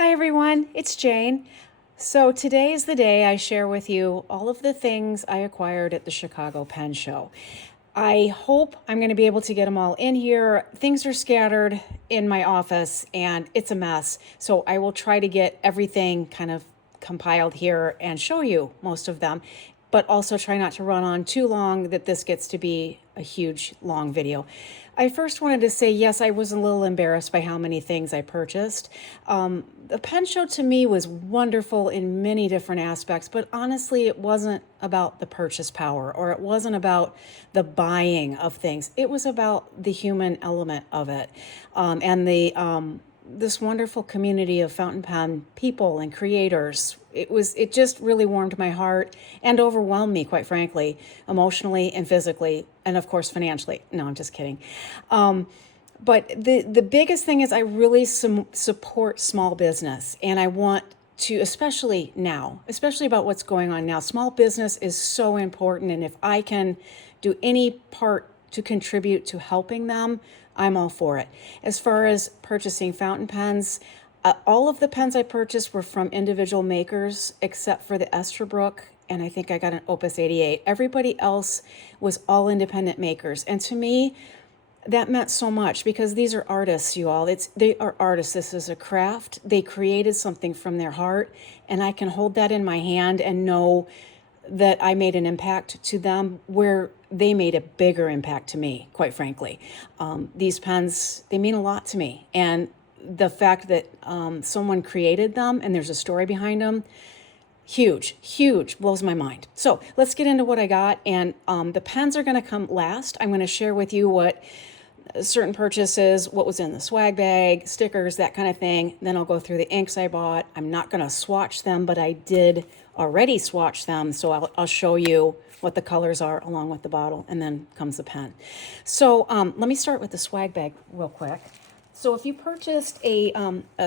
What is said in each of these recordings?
Hi everyone, it's Jane. So today is the day I share with you all of the things I acquired at the Chicago Pen Show. I hope I'm going to be able to get them all in here. Things are scattered in my office and it's a mess. So I will try to get everything kind of compiled here and show you most of them, but also try not to run on too long that this gets to be a huge long video. I first wanted to say, yes, I was a little embarrassed by how many things I purchased. The pen show to me was wonderful in many different aspects, but honestly, it wasn't about the purchase power or it wasn't about the buying of things. It was about the human element of it, and the this wonderful community of fountain pen people and creators. It just really warmed my heart and overwhelmed me, quite frankly, emotionally and physically, and of course financially. No, I'm just kidding. But the biggest thing is I really support small business, and I want to, especially now, especially about what's going on now. Small business is so important, and if I can do any part to contribute to helping them, I'm all for it. As far as purchasing fountain pens, all of the pens I purchased were from individual makers except for the Estherbrook, and I think I got an Opus 88. Everybody else was all independent makers. And to me, that meant so much because these are artists, you all. They are artists. This is a craft. They created something from their heart, and I can hold that in my hand and know that I made an impact to them where they made a bigger impact to me, quite frankly. These pens, they mean a lot to me. And the fact that someone created them and there's a story behind them, huge, blows my mind. So let's get into what I got. And the pens are going to come last. I'm going to share with you what certain purchases, what was in the swag bag, stickers, that kind of thing. Then I'll go through the inks I bought. I'm not going to swatch them, but I did already swatch them. So I'll show you what the colors are along with the bottle, and then comes the pen. So let me start with the swag bag real quick. So if you purchased a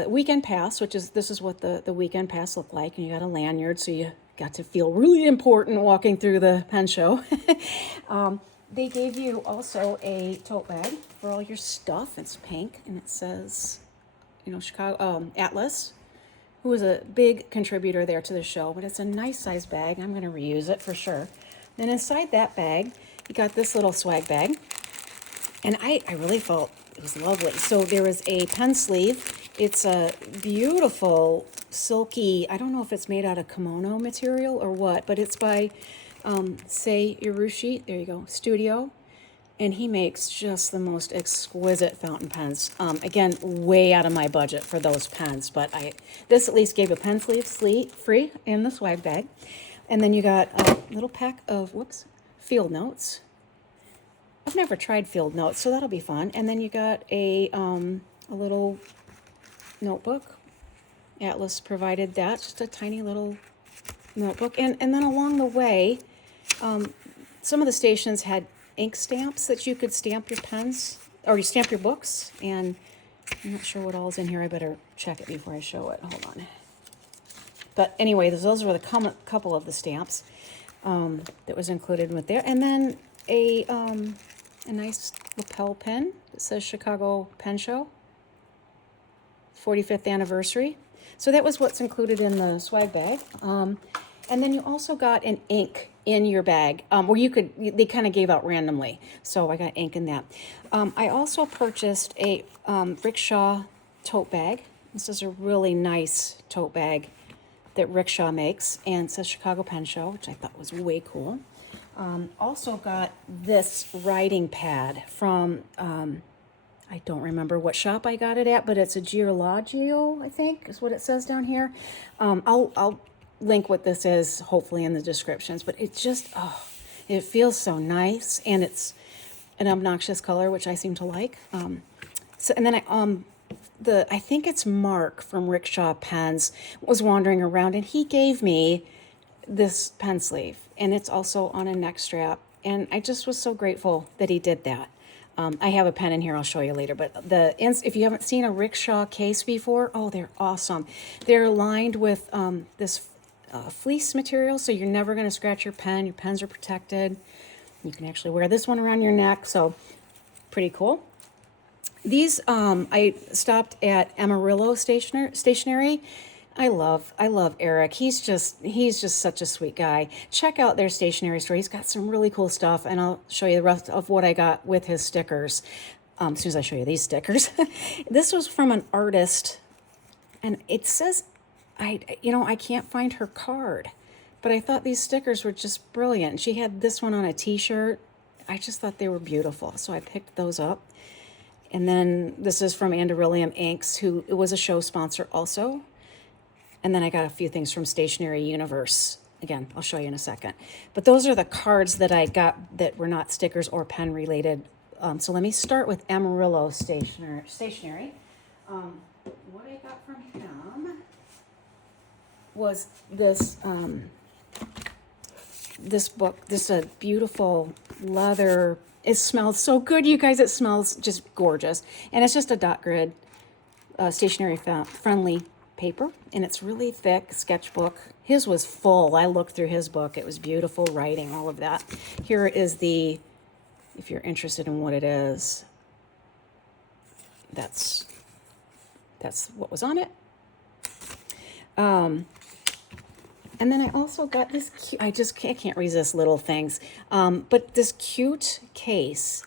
weekend pass, this is what the weekend pass looked like, and you got a lanyard, so you got to feel really important walking through the pen show. They gave you also a tote bag for all your stuff. It's pink, and it says, Chicago Atlas, who was a big contributor there to the show, but it's a nice size bag. I'm going to reuse it for sure. Then inside that bag, you got this little swag bag, and I really felt it was lovely. So there is a pen sleeve. It's a beautiful, silky, I don't know if it's made out of kimono material or what, but it's by Sei Irushi, there you go, Studio. And he makes just the most exquisite fountain pens. Again, way out of my budget for those pens, but this at least gave a pen sleeve free in the swag bag. And then you got a little pack of, field notes. I've never tried field notes, so that'll be fun. And then you got a little notebook. Atlas provided that, just a tiny little notebook. And then along the way, some of the stations had ink stamps that you could stamp your pens, or you stamp your books. And I'm not sure what all is in here. I better check it before I show it. Hold on. But anyway, those were the couple of the stamps that was included with there. And then a nice lapel pen that says Chicago Pen Show, 45th anniversary. So that was what's included in the swag bag. And then you also got an ink in your bag, where they kind of gave out randomly. So I got ink in that. I also purchased a Rickshaw tote bag. This is a really nice tote bag that Rickshaw makes, and it says Chicago Pen Show, which I thought was way cool. Also got this writing pad from, I don't remember what shop I got it at, but it's a Giorlagio, I think, is what it says down here. I'll link what this is, hopefully, in the descriptions, but it just, it feels so nice, and it's an obnoxious color, which I seem to like. And then I think it's Mark from Rickshaw Pens was wandering around, and he gave me this pen sleeve, and it's also on a neck strap, and I just was so grateful that he did that. I have a pen in here I'll show you later, but if you haven't seen a Rickshaw case before, they're awesome. They're lined with this fleece material, so you're never going to scratch your pen. Your pens are protected. You can actually wear this one around your neck, so pretty cool. These, I stopped at Amarillo Stationery. I love Eric. He's just such a sweet guy. Check out their stationery store. He's got some really cool stuff, and I'll show you the rest of what I got with his stickers. As soon as I show you these stickers. This was from an artist, and it says, I can't find her card, but I thought these stickers were just brilliant. She had this one on a t-shirt. I just thought they were beautiful, so I picked those up. And then this is from Anderillium Inks, who was a show sponsor also. And then I got a few things from Stationery Universe. Again, I'll show you in a second. But those are the cards that I got that were not stickers or pen related. So let me start with Amarillo Stationery. What I got from him was this book. This is a beautiful leather. It smells so good, you guys. It smells just gorgeous. And it's just a dot grid, stationery friendly paper. And it's really thick, sketchbook. His was full. I looked through his book. It was beautiful writing, all of that. Here is the, if you're interested in what it is, that's what was on it. And then I also got this cute, I can't resist little things, but this cute case,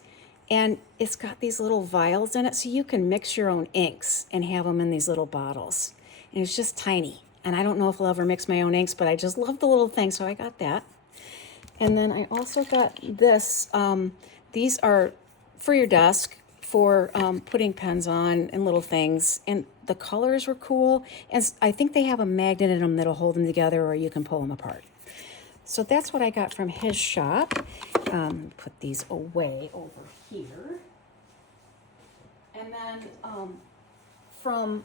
and it's got these little vials in it, so you can mix your own inks and have them in these little bottles. And it's just tiny. And I don't know if I'll ever mix my own inks, but I just love the little thing, so I got that. And then I also got this. These are for your desk, for putting pens on and little things. And the colors were cool. And I think they have a magnet in them that'll hold them together, or you can pull them apart. So that's what I got from his shop. Put these away over here. And then from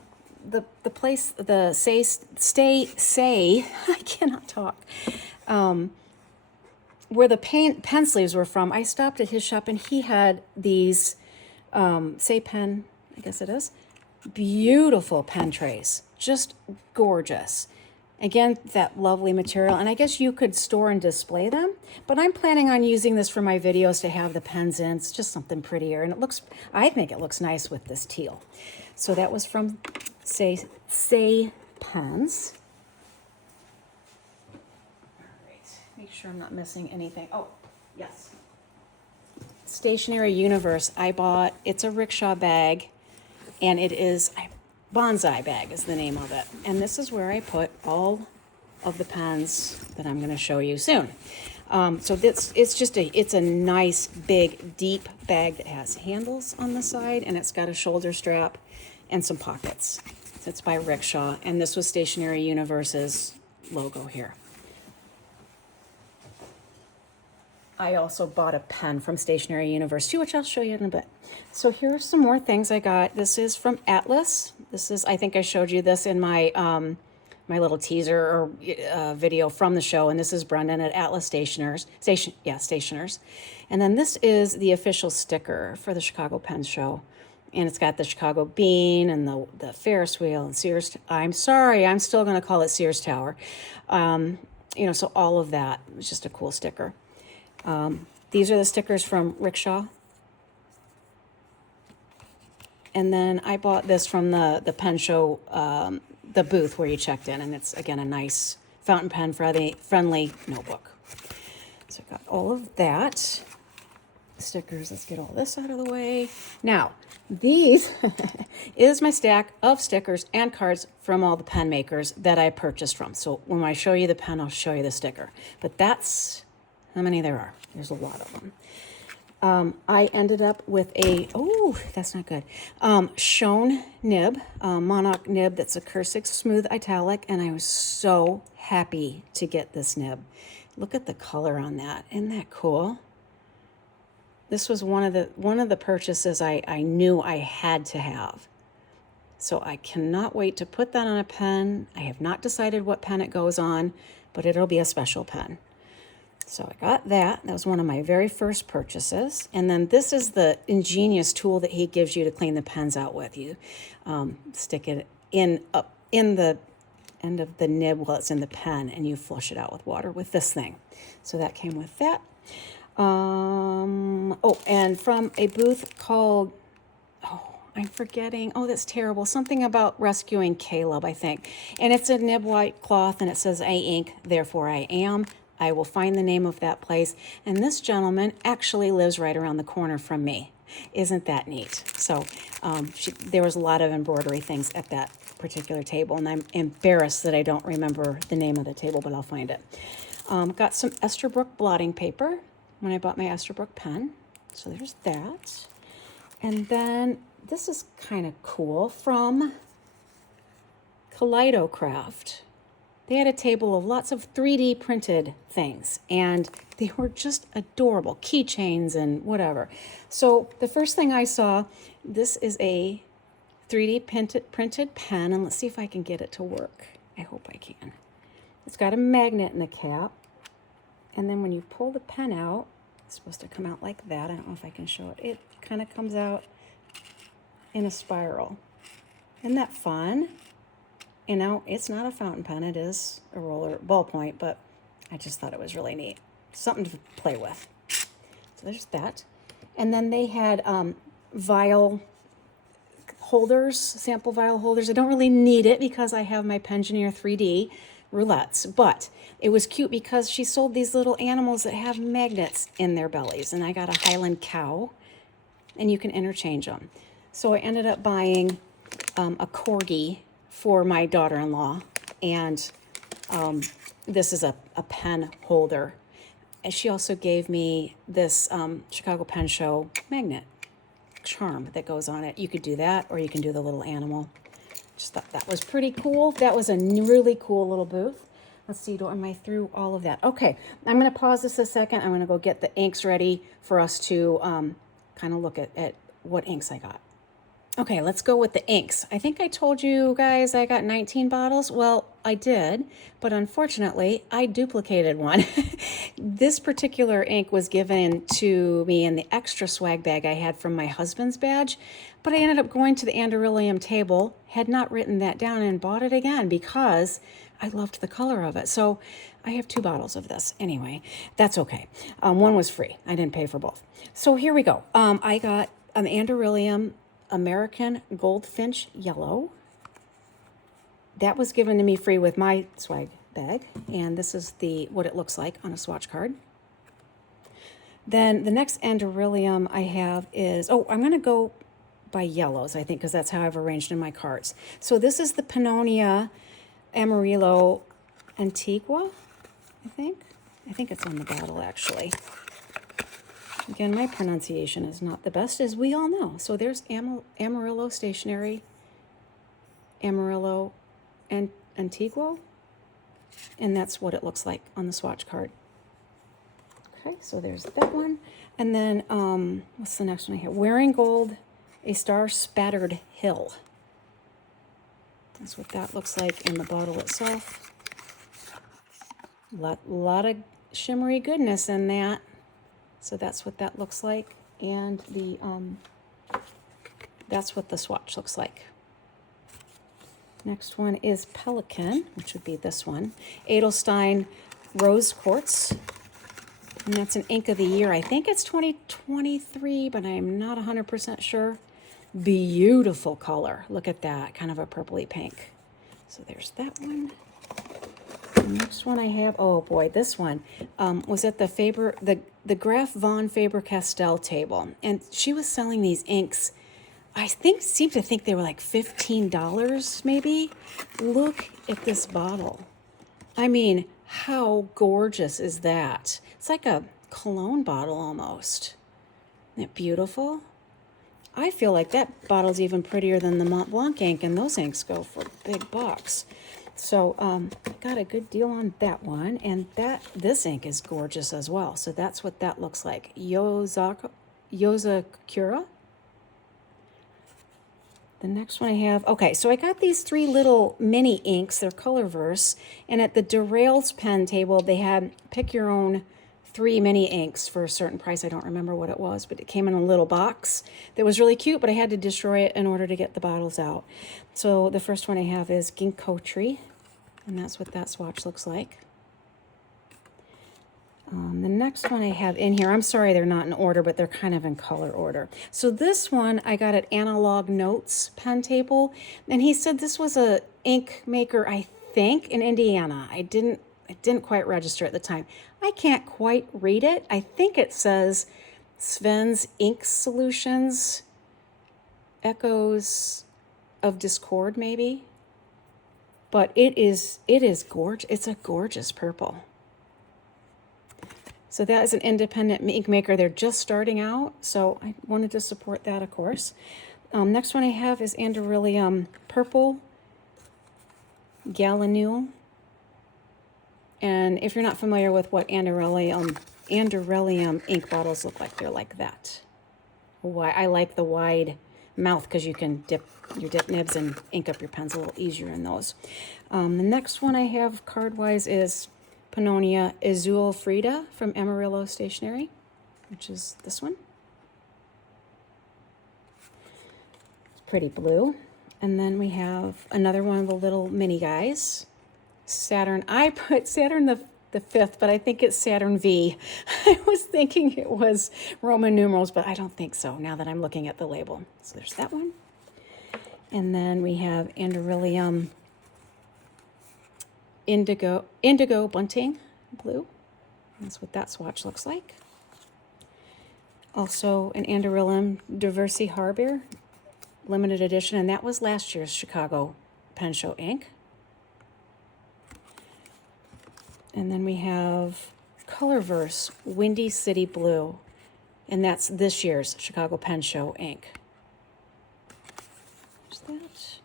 the place, the say I cannot talk. Where the pen sleeves were from, I stopped at his shop, and he had these Say pen, I guess it is, beautiful pen trays, just gorgeous. Again, that lovely material, and I guess you could store and display them, but I'm planning on using this for my videos to have the pens in. It's just something prettier, and I think it looks nice with this teal. So that was from Say Pens. All right, make sure I'm not missing anything. Oh, yes. Stationery Universe, I bought, it's a rickshaw bag, and it is, bonsai bag is the name of it. And this is where I put all of the pens that I'm going to show you soon. So it's a nice, big, deep bag that has handles on the side, and it's got a shoulder strap and some pockets. So it's by Rickshaw, and this was Stationery Universe's logo here. I also bought a pen from Stationery Universe too, which I'll show you in a bit. So here are some more things I got. This is from Atlas. This is, I think I showed you this in my my little teaser or video from the show, and this is Brendan at Atlas Stationers. And then this is the official sticker for the Chicago Pen Show. And it's got the Chicago Bean and the Ferris wheel and Sears. I'm sorry, I'm still going to call it Sears Tower. So all of that. It's just a cool sticker. These are the stickers from Rickshaw. And then I bought this from the pen show, the booth where you checked in. And it's, again, a nice fountain pen friendly notebook. So I got all of that. Stickers, let's get all this out of the way. Now, these is my stack of stickers and cards from all the pen makers that I purchased from. So when I show you the pen, I'll show you the sticker. But that's how many there are. There's a lot of them. I ended up with that's not good. Shown nib, monarch nib that's a Cursic smooth italic, and I was so happy to get this nib. Look at the color on that. Isn't that cool? This was one of the purchases I knew I had to have. So I cannot wait to put that on a pen. I have not decided what pen it goes on, but it'll be a special pen. So I got that. That was one of my very first purchases. And then this is the ingenious tool that he gives you to clean the pens out with. You stick it in the end of the nib while it's in the pen, and you flush it out with water with this thing. So that came with that. And from a booth called, I'm forgetting. Oh, that's terrible. Something about rescuing Caleb, I think. And it's a nib white cloth, and it says I ink, therefore I am. I will find the name of that place. And this gentleman actually lives right around the corner from me. Isn't that neat? So there was a lot of embroidery things at that particular table, and I'm embarrassed that I don't remember the name of the table, but I'll find it. Got some Esterbrook blotting paper when I bought my Esterbrook pen. So there's that. And then this is kind of cool from Kaleidocraft. They had a table of lots of 3D printed things, and they were just adorable, keychains and whatever. So the first thing I saw, this is a 3D printed pen, and let's see if I can get it to work. I hope I can. It's got a magnet in the cap, and then when you pull the pen out, it's supposed to come out like that. I don't know if I can show it. It kind of comes out in a spiral. Isn't that fun? You know, it's not a fountain pen. It is a roller ballpoint, but I just thought it was really neat. Something to play with. So there's that. And then they had vial holders, sample vial holders. I don't really need it because I have my Pengineer 3D roulettes, but it was cute because she sold these little animals that have magnets in their bellies, and I got a Highland cow, and you can interchange them. So I ended up buying a corgi for my daughter-in-law, and this is a pen holder. And she also gave me this Chicago Pen Show magnet charm that goes on it. You could do that, or you can do the little animal. Just thought that was pretty cool. That was a really cool little booth. Let's see, am I through all of that? Okay, I'm going to pause this a second. I'm going to go get the inks ready for us to kind of look at what inks I got. Okay, let's go with the inks. I think I told you guys I got 19 bottles. Well, I did, but unfortunately, I duplicated one. This particular ink was given to me in the extra swag bag I had from my husband's badge, but I ended up going to the Anderillium table, had not written that down, and bought it again because I loved the color of it. So I have 2 bottles of this. Anyway, that's okay. One was free. I didn't pay for both. So here we go. I got an Anderillium American Goldfinch Yellow. That was given to me free with my swag bag, and this is what it looks like on a swatch card. Then the next Anderillium I have is, I'm going to go by yellows, I think, because that's how I've arranged in my cards. So this is the Pannonia Amarillo Antigua, I think. I think it's on the bottle, actually. Again, my pronunciation is not the best, as we all know. So there's Amarillo Stationery, Amarillo and Antigua, and that's what it looks like on the swatch card. Okay, so there's that one. And then, what's the next one I have? Wearing Gold, A Star Spattered Hill. That's what that looks like in the bottle itself. Lot of shimmery goodness in that. So that's what that looks like, and that's what the swatch looks like. Next one is Pelican, which would be this one. Edelstein Rose Quartz, and that's an ink of the year. I think it's 2023, but I'm not 100% sure. Beautiful color. Look at that, kind of a purpley pink. So there's that one. The next one I have, oh boy, this one was at the Graf von Faber-Castell table, and she was selling these inks. I seem to think they were like $15 maybe. Look at this bottle. I mean, how gorgeous is that? It's like a cologne bottle almost. Isn't it beautiful? I feel like that bottle's even prettier than the Mont Blanc ink, and those inks go for big bucks. So I got a good deal on that one, and this ink is gorgeous as well. So that's what that looks like. Yozakura. The next one I have, okay, so I got these 3 little mini inks. They're Colorverse, and at the Derails pen table, they had pick your own 3 mini inks for a certain price. I don't remember what it was, but it came in a little box that was really cute, but I had to destroy it in order to get the bottles out. So the first one I have is Ginkgo Tree, and that's what that swatch looks like. The next one I have in here, I'm sorry they're not in order, but they're kind of in color order. So this one I got at Analog Notes pen table, and he said this was a ink maker, I think, in Indiana. It didn't quite register at the time. I can't quite read it. I think it says Sven's Ink Solutions, Echoes of Discord, maybe. But it is gorgeous. It's a gorgeous purple. So that is an independent ink maker. They're just starting out, so I wanted to support that, of course. Next one I have is Andoryllium Purple Gallinule. And if you're not familiar with what Andoryllium ink bottles look like, they're like that. I like the wide mouth because you can dip your dip nibs and ink up your pens a little easier in those. The next one I have card-wise is Pannonia Azul Frida from Amarillo Stationery, which is this one. It's pretty blue. And then we have another one of the little mini guys. Saturn. I put Saturn the fifth, but I think it's Saturn V. I was thinking it was Roman numerals, but I don't think so now that I'm looking at the label. So there's that one. And then we have Andoryllium Indigo Bunting Blue. That's what that swatch looks like. Also an Andoryllium Diversi Harbor limited edition, and that was last year's Chicago Pen Show ink. And then we have Colorverse Windy City Blue, and that's this year's Chicago Pen Show ink. There's that.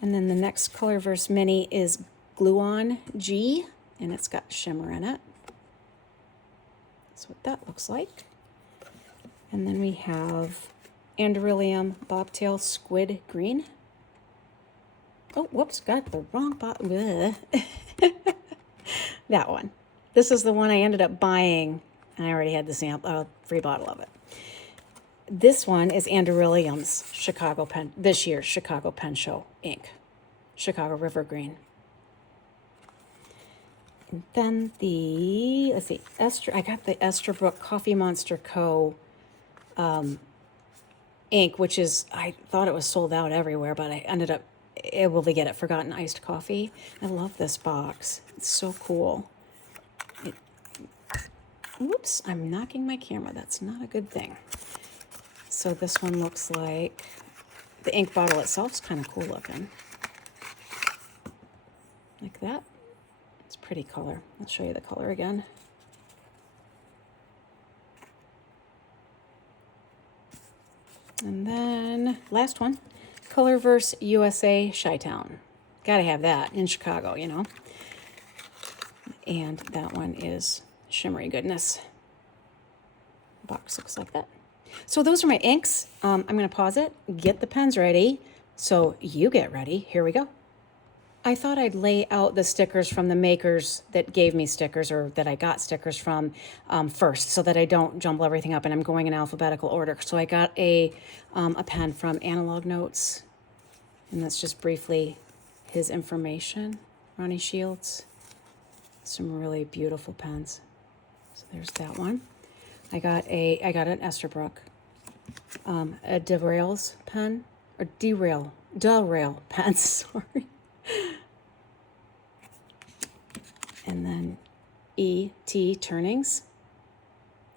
And then the next Colorverse Mini is Gluon G, and it's got shimmer in it. That's what that looks like. And then we have Andoryllium Bobtail Squid Green. Oh, whoops, got the wrong bottle. That one. This is the one I ended up buying, and I already had the sample, free bottle of it. This one is Andoryllium's this year's Chicago Pen Show ink, Chicago River Green. And then I got the Esterbrook Coffee Monster Co. Ink, which is, I thought it was sold out everywhere, but I ended up able to get it, Forgotten Iced Coffee. I love this box. It's so cool. Whoops, I'm knocking my camera. That's not a good thing. So this one looks like, the ink bottle itself is kind of cool looking. Like that. It's a pretty color. I'll show you the color again. And then last one, Colorverse USA Chi-Town. Gotta have that in Chicago, you know. And that one is shimmery goodness. The box looks like that. So those are my inks. I'm gonna pause it, get the pens ready. So you get ready, here we go. I thought I'd lay out the stickers from the makers that gave me stickers, or that I got stickers from, first, so that I don't jumble everything up, and I'm going in alphabetical order. So I got a pen from Analog Notes, and that's just briefly his information. Ronnie Shields. Some really beautiful pens. So there's that one. I got an Esterbrook, a Derail's pen, or Derail pen, sorry. And then E.T. Turnings,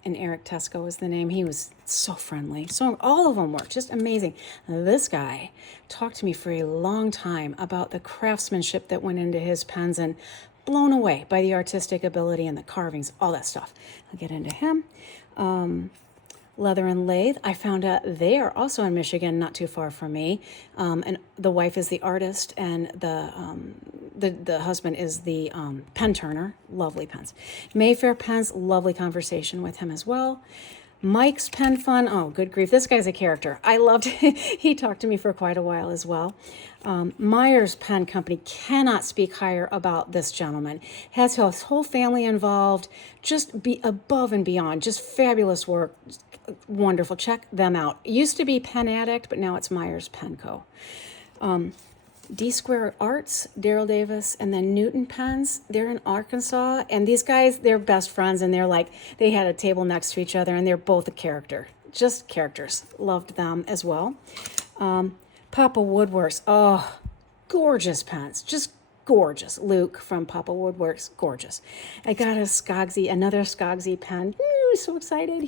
and Eric Tesco is the name. He was so friendly. So all of them were just amazing. This guy talked to me for a long time about the craftsmanship that went into his pens, and blown away by the artistic ability and the carvings, all that stuff. I'll get into him. Leather and Lathe. I found out they are also in Michigan, not too far from me. And the wife is the artist, and the husband is the pen turner. Lovely pens. Mayfair Pens, lovely conversation with him as well. Mike's Pen Fun. Oh, good grief. This guy's a character. I loved it. He talked to me for quite a while as well. Myers Pen Company, cannot speak higher about this gentleman. Has his whole family involved. Just be above and beyond. Just fabulous work. Wonderful. Check them out. It used to be Pen Addict, but now it's Myers Pen Co. D Square Arts, Daryl Davis, and then Newton Pens. They're in Arkansas, and these guys, they're best friends, and they're like, they had a table next to each other, and they're both a character, just characters. Loved them as well. Papa Woodworks, oh, gorgeous pens, just gorgeous. Luke from Papa Woodworks, gorgeous. I got a Skogsy, another Skogsy pen. Ooh, so excited.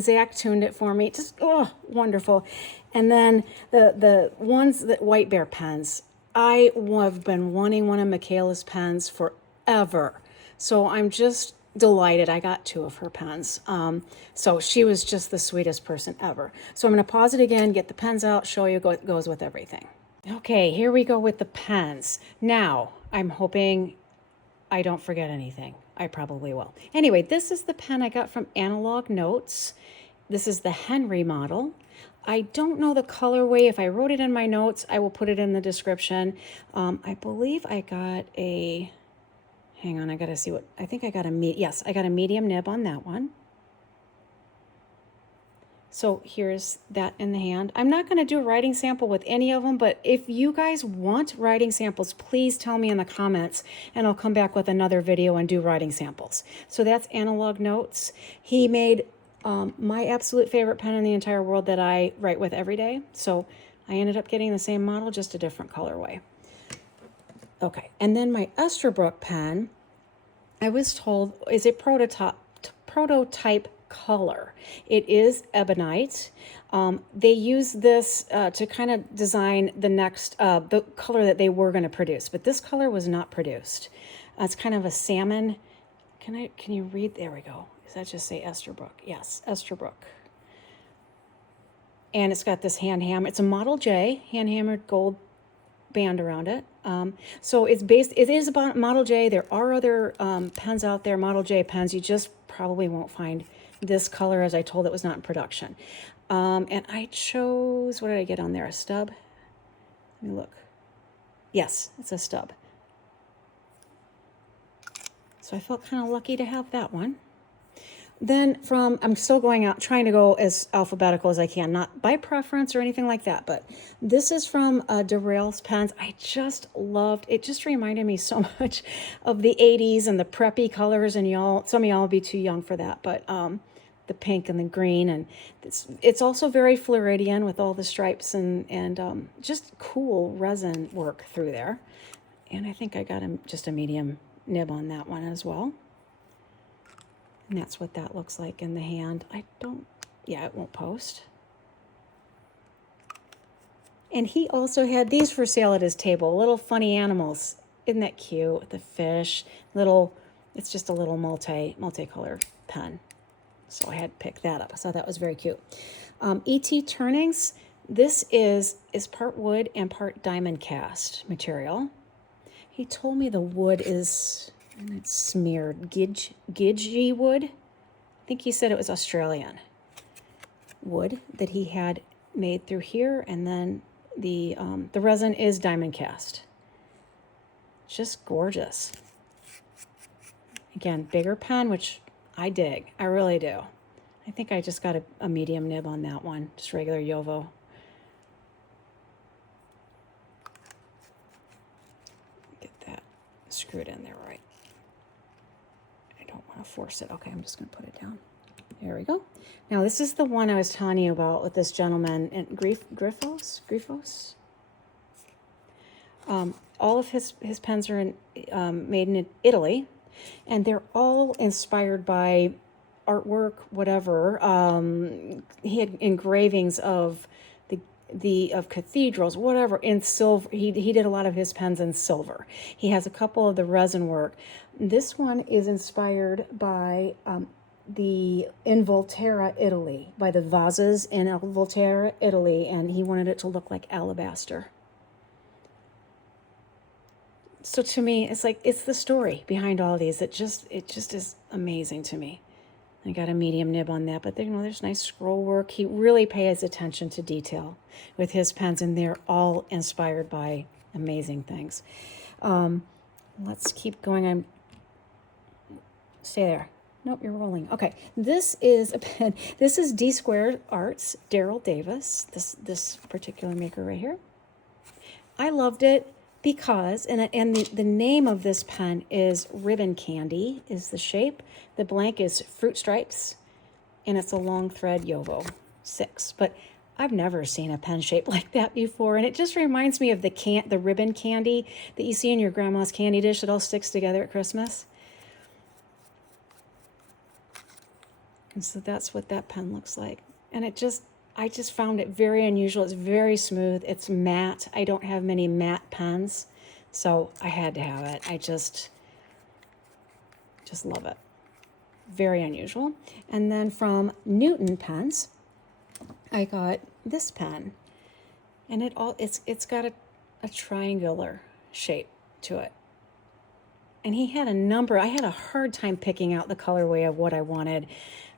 Zach tuned it for me. Just, oh, wonderful. And then the ones that White Bear pens. I have been wanting one of Michaela's pens forever. So I'm just delighted I got 2 of her pens. So she was just the sweetest person ever. So I'm going to pause it again, get the pens out, show you what goes with everything. Okay, here we go with the pens. Now, I'm hoping I don't forget anything. I probably will. Anyway, this is the pen I got from Analog Notes. This is the Henry model. I don't know the colorway. If I wrote it in my notes, I will put it in the description. I believe I got a, hang on, I got to see what, I think I got yes, I got a medium nib on that one. So here's that in the hand. I'm not going to do a writing sample with any of them, but if you guys want writing samples, please tell me in the comments, and I'll come back with another video and do writing samples. So that's Analog Notes. He made my absolute favorite pen in the entire world that I write with every day. So I ended up getting the same model, just a different colorway. Okay, and then my Esterbrook pen, I was told, is a prototype color. It is ebonite. They use this to kind of design the next, the color that they were going to produce, but this color was not produced. It's kind of a salmon. Can you read? There we go. Does that just say Esterbrook? Yes, Esterbrook. And it's got this hand hammer. It's a Model J, hand hammered gold band around it. So it is about Model J. There are other pens out there, Model J pens. You just probably won't find this color, as I told it was not in production. And I chose, what did I get on there? A stub? Let me look. Yes, it's a stub. So I felt kind of lucky to have that one. Then I'm still going out, trying to go as alphabetical as I can, not by preference or anything like that, but this is from Derail's Pens. I just loved, it just reminded me so much of the 80s and the preppy colors, and some of y'all will be too young for that, but the pink and the green, and it's also very Floridian with all the stripes and just cool resin work through there. And I think I got just a medium nib on that one as well. And that's what that looks like in the hand. Yeah, it won't post. And he also had these for sale at his table, little funny animals. Isn't that cute? The fish, it's just a little multicolored pen. So I had to pick that up. I thought that was very cute. E.T. Turnings, this is part wood and part diamond cast material. He told me the wood is, and it's smeared Gidgee wood. I think he said it was Australian wood that he had made through here, and then the resin is diamond cast. Just gorgeous. Again, bigger pen, which I dig. I really do. I think I just got a medium nib on that one, just regular Yovo. Get that screwed in there right. Don't want to force it. Okay, I'm just going to put it down. There we go. Now, this is the one I was telling you about with this gentleman in Grifos. All of his pens are made in Italy, and they're all inspired by artwork, whatever. He had engravings of of cathedrals, whatever, in silver. He did a lot of his pens in silver. He has a couple of the resin work. This one is inspired by in Volterra, Italy, by the vases in Volterra, Italy, and he wanted it to look like alabaster. So to me, it's like, it's the story behind all these. It just is amazing to me. I got a medium nib on that, but there's nice scroll work. He really pays attention to detail with his pens, and they're all inspired by amazing things. Let's keep going. Stay there. Nope, you're rolling. Okay, this is a pen. This is D Squared Arts, Daryl Davis, this particular maker right here. I loved it because, and the name of this pen is Ribbon Candy is the shape. The blank is Fruit Stripes, and it's a long thread Yovo 6. But I've never seen a pen shape like that before, and it just reminds me of the ribbon candy that you see in your grandma's candy dish that all sticks together at Christmas. And so that's what that pen looks like. And I just found it very unusual. It's very smooth. It's matte. I don't have many matte pens, so I had to have it. I just love it. Very unusual. And then from Newton Pens, I got this pen, and it's got a triangular shape to it. And he had I had a hard time picking out the colorway of what I wanted.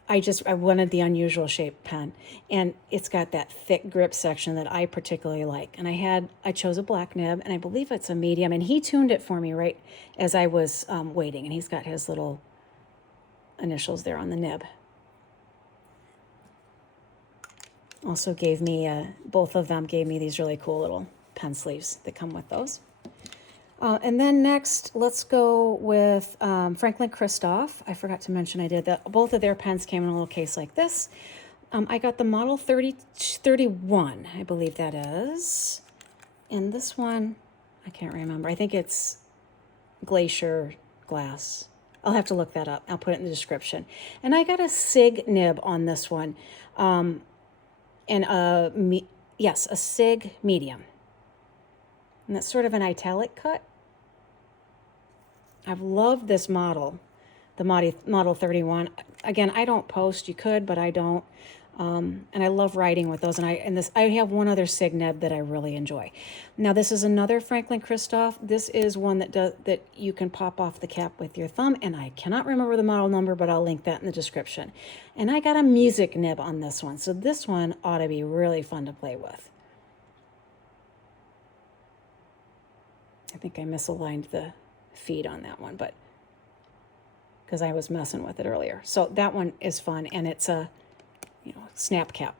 I wanted the unusual shaped pen, and it's got that thick grip section that I particularly like. And I chose a black nib, and I believe it's a medium, and he tuned it for me right as I was waiting, and he's got his little initials there on the nib. Also gave me, both of them gave me these really cool little pen sleeves that come with those. And then next, let's go with Franklin Christoph. I forgot to mention I did that. Both of their pens came in a little case like this. I got the model 31, I believe that is. And this one, I can't remember. I think it's Glacier Glass. I'll have to look that up. I'll put it in the description. And I got a SIG nib on this one. And a SIG medium. And that's sort of an italic cut. I've loved this model, the Model 31. Again, I don't post. You could, but I don't. And I love writing with those. And I have one other SIG nib that I really enjoy. Now, this is another Franklin Christoph. This is one that you can pop off the cap with your thumb. And I cannot remember the model number, but I'll link that in the description. And I got a music nib on this one. So this one ought to be really fun to play with. I think I misaligned the feed on that one, but because I was messing with it earlier. So that one is fun, and it's a snap cap.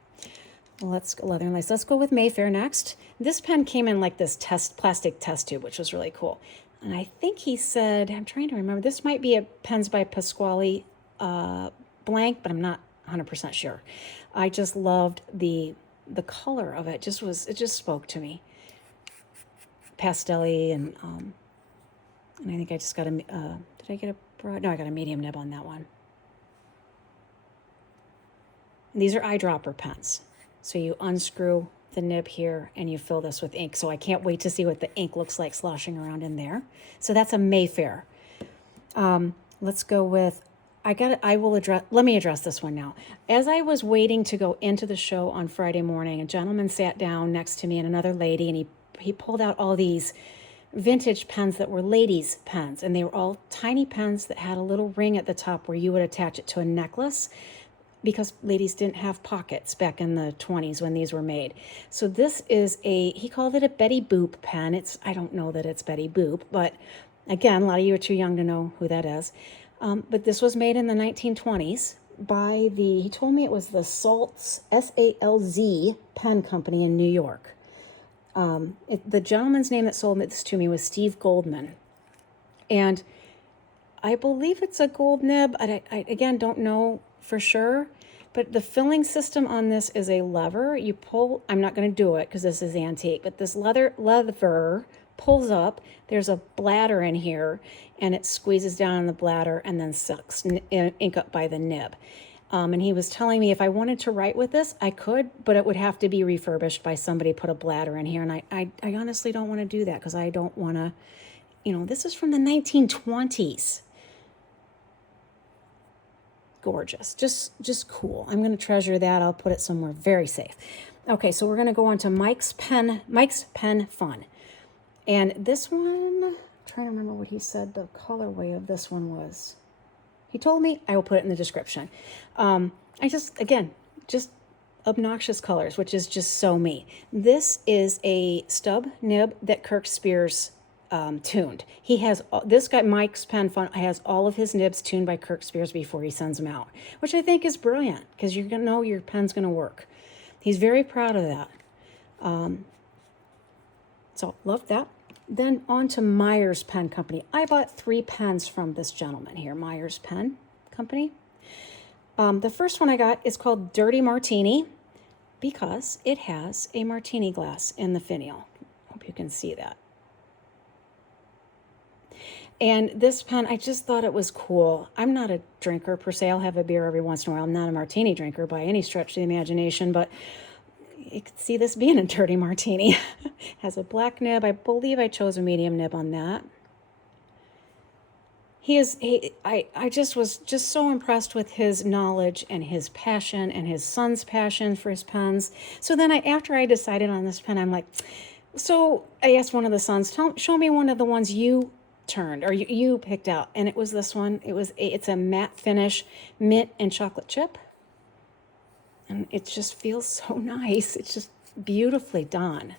Well, let's go leather and lace. Let's go with Mayfair next. This pen came in like this plastic test tube, which was really cool. And I think he said, I'm trying to remember, this might be a Pens by Pasquale blank, but I'm not 100% sure. I just loved the color of it. It just spoke to me. Pastel-y, and I think I just got did I get a broad? No, I got a medium nib on that one. And these are eyedropper pens. So you unscrew the nib here and you fill this with ink. So I can't wait to see what the ink looks like sloshing around in there. So that's a Mayfair. Let's go with, let me address this one now. As I was waiting to go into the show on Friday morning, a gentleman sat down next to me and another lady, and he pulled out all these vintage pens that were ladies' pens, and they were all tiny pens that had a little ring at the top where you would attach it to a necklace, because ladies didn't have pockets back in the 20s when these were made. So this is he called it a Betty Boop pen. I don't know that it's Betty Boop, but again, a lot of you are too young to know who that is. But this was made in the 1920s by he told me it was the Salz, S-A-L-Z pen company in New York. The gentleman's name that sold this to me was Steve Goldman. And I believe it's a gold nib. I again, don't know for sure, but the filling system on this is a lever. You pull, I'm not going to do it because this is antique, but this lever pulls up. There's a bladder in here, and it squeezes down on the bladder and then sucks ink up by the nib. And he was telling me if I wanted to write with this, I could, but it would have to be refurbished by somebody, put a bladder in here. And I honestly don't want to do that because I don't want to, this is from the 1920s. Gorgeous. Just cool. I'm going to treasure that. I'll put it somewhere very safe. Okay, so we're going to go on to Mike's Pen Fun. And this one, I'm trying to remember what he said the colorway of this one was. He told me. I will put it in the description. Just obnoxious colors, which is just so me. This is a stub nib that Kirk Spears tuned. He has this guy, Mike's Pen Fun, has all of his nibs tuned by Kirk Spears before he sends them out, which I think is brilliant because you're gonna know your pen's gonna work. He's very proud of that. So love that. Then on to Myers Pen Company. I bought 3 pens from this gentleman here, Myers Pen Company. The first one I got is called Dirty Martini because it has a martini glass in the finial. Hope you can see that. And this pen, I just thought it was cool. I'm not a drinker per se. I'll have a beer every once in a while. I'm not a martini drinker by any stretch of the imagination, but you can see this being a Dirty Martini. Has a black nib. I believe I chose a medium nib on that. I just was just so impressed with his knowledge and his passion and his son's passion for his pens. So then after I decided on this pen, I'm like, so I asked one of the sons, show me one of the ones you turned or you picked out. And it was this one. It's a matte finish, mint and chocolate chip. And it just feels so nice. It's just beautifully done.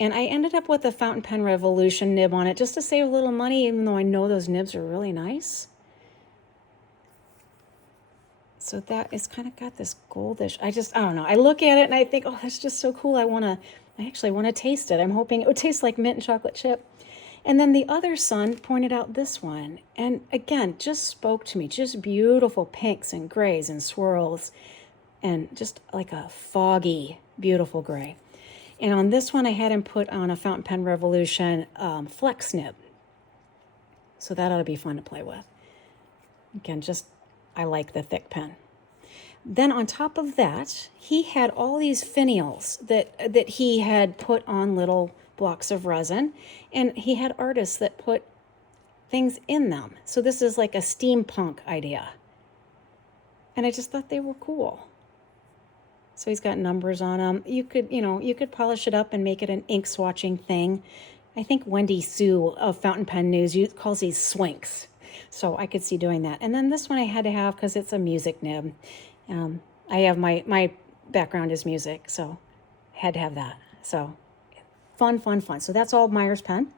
And I ended up with a Fountain Pen Revolution nib on it just to save a little money, even though I know those nibs are really nice. So that is kind of got this goldish. I don't know. I look at it and I think, oh, that's just so cool. I actually want to taste it. I'm hoping it would taste like mint and chocolate chip. And then the other son pointed out this one. And again, just spoke to me. Just beautiful pinks and grays and swirls. And just like a foggy, beautiful gray. And on this one, I had him put on a Fountain Pen Revolution flex nib. So that ought to be fun to play with. Again, I like the thick pen. Then on top of that, he had all these finials that he had put on little blocks of resin. And he had artists that put things in them. So this is like a steampunk idea. And I just thought they were cool. So he's got numbers on them. You could polish it up and make it an ink swatching thing. I think Wendy Sue of Fountain Pen News calls these swinks. So I could see doing that. And then this one I had to have because it's a music nib. I have my background is music, so I had to have that. So fun. So that's all Myers Pen.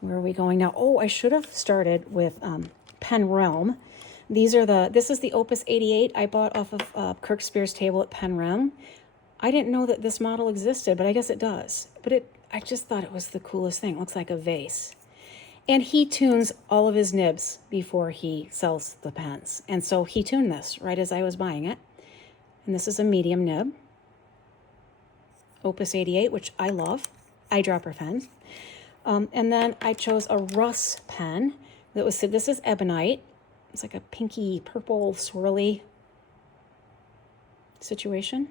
Where are we going now? Oh, I should have started with Pen Realm. This is the Opus 88 I bought off of Kirk Spear's table at Pen Realm. I didn't know that this model existed, but I guess it does. But I just thought it was the coolest thing. It looks like a vase. And he tunes all of his nibs before he sells the pens. And so he tuned this right as I was buying it. And this is a medium nib. Opus 88, which I love. Eyedropper pen. And then I chose a Russ pen. This is ebonite. It's like a pinky purple swirly situation.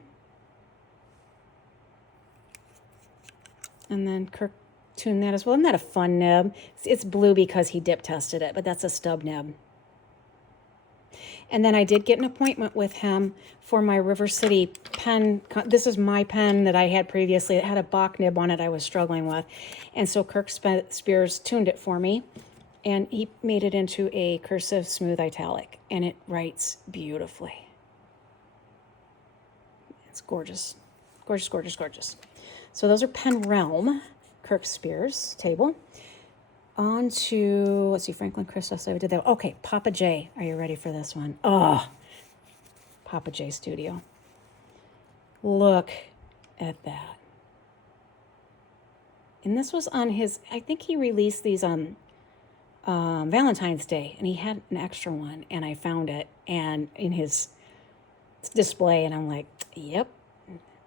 And then Kirk tuned that as well. Isn't that a fun nib? It's blue because he dip tested it, but that's a stub nib. And then I did get an appointment with him for my River City pen. This is my pen that I had previously. It had a Bach nib on it I was struggling with. And so Kirk Spears tuned it for me. And he made it into a cursive smooth italic. And it writes beautifully. It's gorgeous. Gorgeous. So those are Pen Realm, Kirk Spears table. On to, let's see, Franklin Christos. I did that. Okay, Papa J. Are you ready for this one? Oh, Papa J Studio. Look at that. And this was on his, I think he released these on Valentine's Day, and he had an extra one, and I found it and in his display, and I'm like, yep,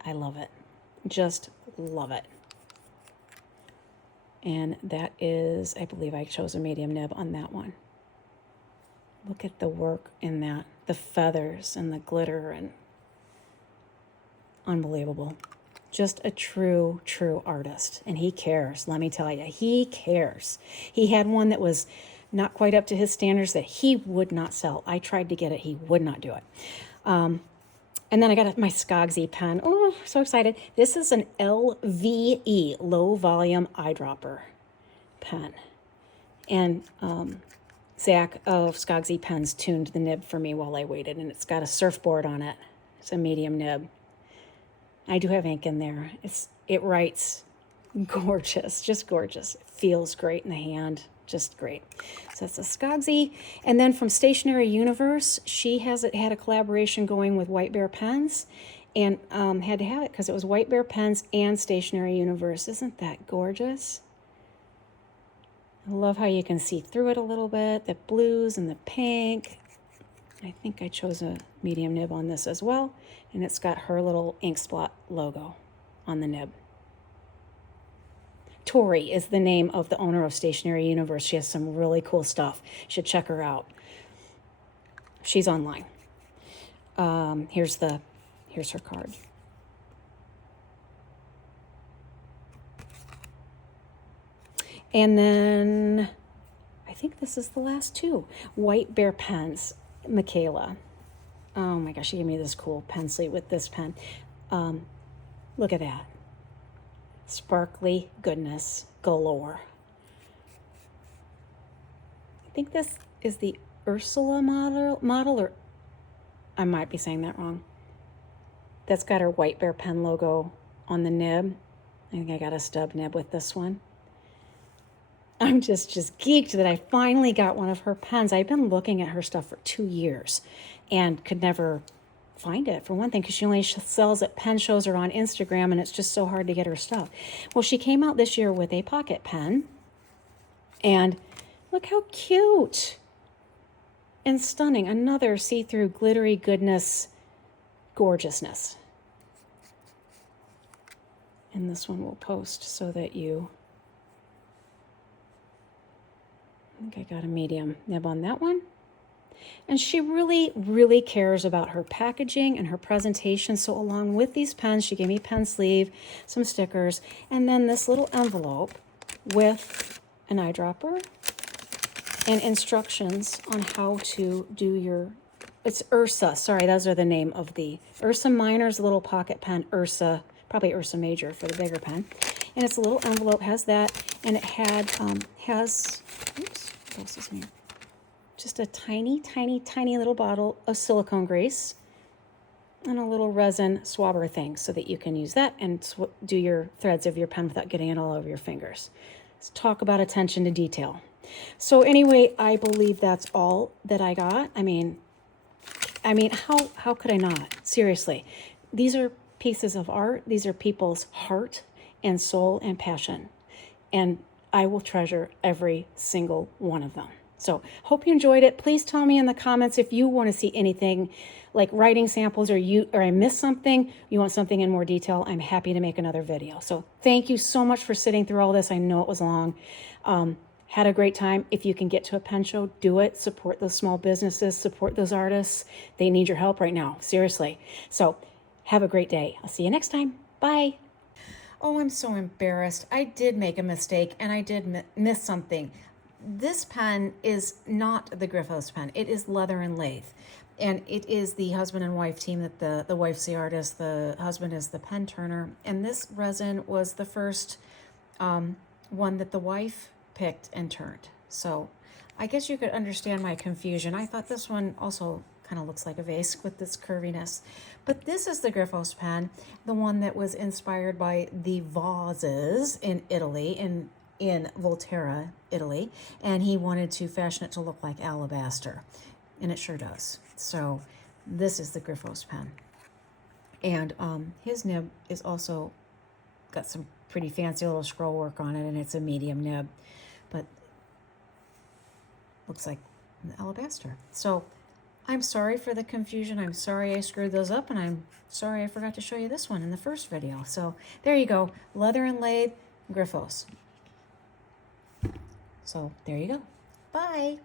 I love it. Just love it. And that is, I believe I chose a medium nib on that one. Look at the work in that, the feathers and the glitter, and unbelievable. Just a true artist. And he cares, let me tell you, he cares. He had one that was not quite up to his standards that he would not sell. I tried to get it, he would not do it. And then I got my Skogsy pen. Oh, so excited. This is an LVE, low volume eyedropper pen. And Zach of Skogsy Pens tuned the nib for me while I waited, and it's got a surfboard on it. It's a medium nib. I do have ink in there. It writes gorgeous, just gorgeous. It feels great in the hand, just great. So that's a Skogsy. And then from Stationery Universe, she had a collaboration going with White Bear Pens, and had to have it because it was White Bear Pens and Stationery Universe. Isn't that gorgeous? I love how you can see through it a little bit, the blues and the pink. I think I chose a medium nib on this as well, and it's got her little ink spot logo on the nib. Tori is the name of the owner of Stationery Universe. She has some really cool stuff. You should check her out. She's online. Here's her card. And then I think this is the last two. White Bear Pens, Michaela. Oh my gosh, she gave me this cool pen sleeve with this pen. Look at that. Sparkly goodness galore. I think this is the Ursula model, or I might be saying that wrong. That's got her White Bear Pen logo on the nib. I think I got a stub nib with this one. I'm just geeked that I finally got one of her pens. I've been looking at her stuff for 2 years and could never find it, for one thing, because she only sells at pen shows or on Instagram, and it's just so hard to get her stuff. Well, she came out this year with a pocket pen, and look how cute and stunning. Another see-through glittery goodness, gorgeousness. And this one we'll post so that you... I think I got a medium nib on that one. And she really, really cares about her packaging and her presentation. So along with these pens, she gave me a pen sleeve, some stickers, and then this little envelope with an eyedropper and instructions on how to do your, it's Ursa. Sorry, those are the name of the Ursa Minor's little pocket pen, Ursa, probably Ursa Major for the bigger pen. And it's a little envelope, has that, and it had, oops, what else is in here? Just a tiny, tiny, tiny little bottle of silicone grease and a little resin swabber thing so that you can use that and do your threads of your pen without getting it all over your fingers. Let's talk about attention to detail. So anyway, I believe that's all that I got. I mean, how could I not? Seriously, these are pieces of art. These are people's heart and soul and passion. And I will treasure every single one of them. So hope you enjoyed it. Please tell me in the comments if you want to see anything like writing samples, or I missed something, you want something in more detail. I'm happy to make another video. So thank you so much for sitting through all this. I know it was long. Had a great time. If you can get to a pen show, do it. Support those small businesses, support those artists. They need your help right now, seriously. So have a great day. I'll see you next time. Bye. Oh, I'm so embarrassed. I did make a mistake and I did miss something. This pen is not the Griffos pen. It is Leather and Lathe. And it is the husband and wife team that the wife's the artist, the husband is the pen turner. And this resin was the first one that the wife picked and turned. So I guess you could understand my confusion. I thought this one also kind of looks like a vase with this curviness. But this is the Griffos pen, the one that was inspired by the vases in Italy, in Volterra, Italy, and he wanted to fashion it to look like alabaster, and it sure does. So this is the Griffos pen, and his nib is also got some pretty fancy little scroll work on it, and it's a medium nib, but looks like alabaster. So I'm sorry for the confusion. I'm sorry I screwed those up, and I'm sorry I forgot to show you this one in the first video. So there you go, Leather and Lathe, Griffos. So there you go. Bye.